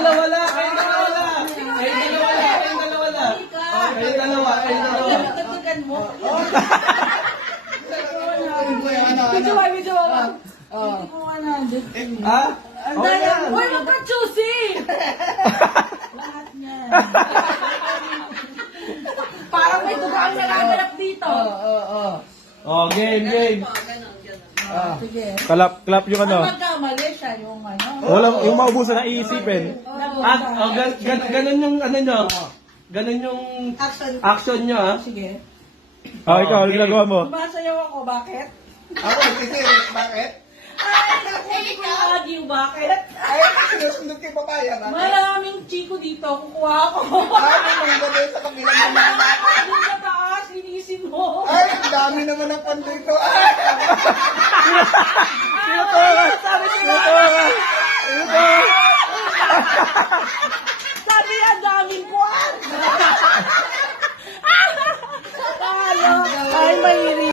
dalawa lang. Kayong dalawa lang. Kayong dalawa lang. Kayong dalawa lang. Kayong dalawa. Kayong dalawa. Tagtagan mo. Medyo ba? Hindi ko 100. Ha? Ang Okay daya. lang. Uy, huwag ka choosy! Lahat niyan. Parang may dugang nagaganap dito. Oh, game. Sige. Clap yung Ang magkamali siya yung ano. Walang, yung maubusan na iisipin. At, ganun yung ano nyo. Ganun yung action nyo, ha? Sige. Ikaw, ano ginagawa mo? Sumasayaw ako, bakit? Ako, sisirit, bakit? Ay, hindi ko argue, bakit? Ay, sinusundot kay papaya na. Maraming chiko dito, kukuha ako. Ay, may mga doon sa kabilang naman. Doon sa taas, inisin mo. Ay, ang dami naman ng pan dito. Ay, Sino to? Sino to?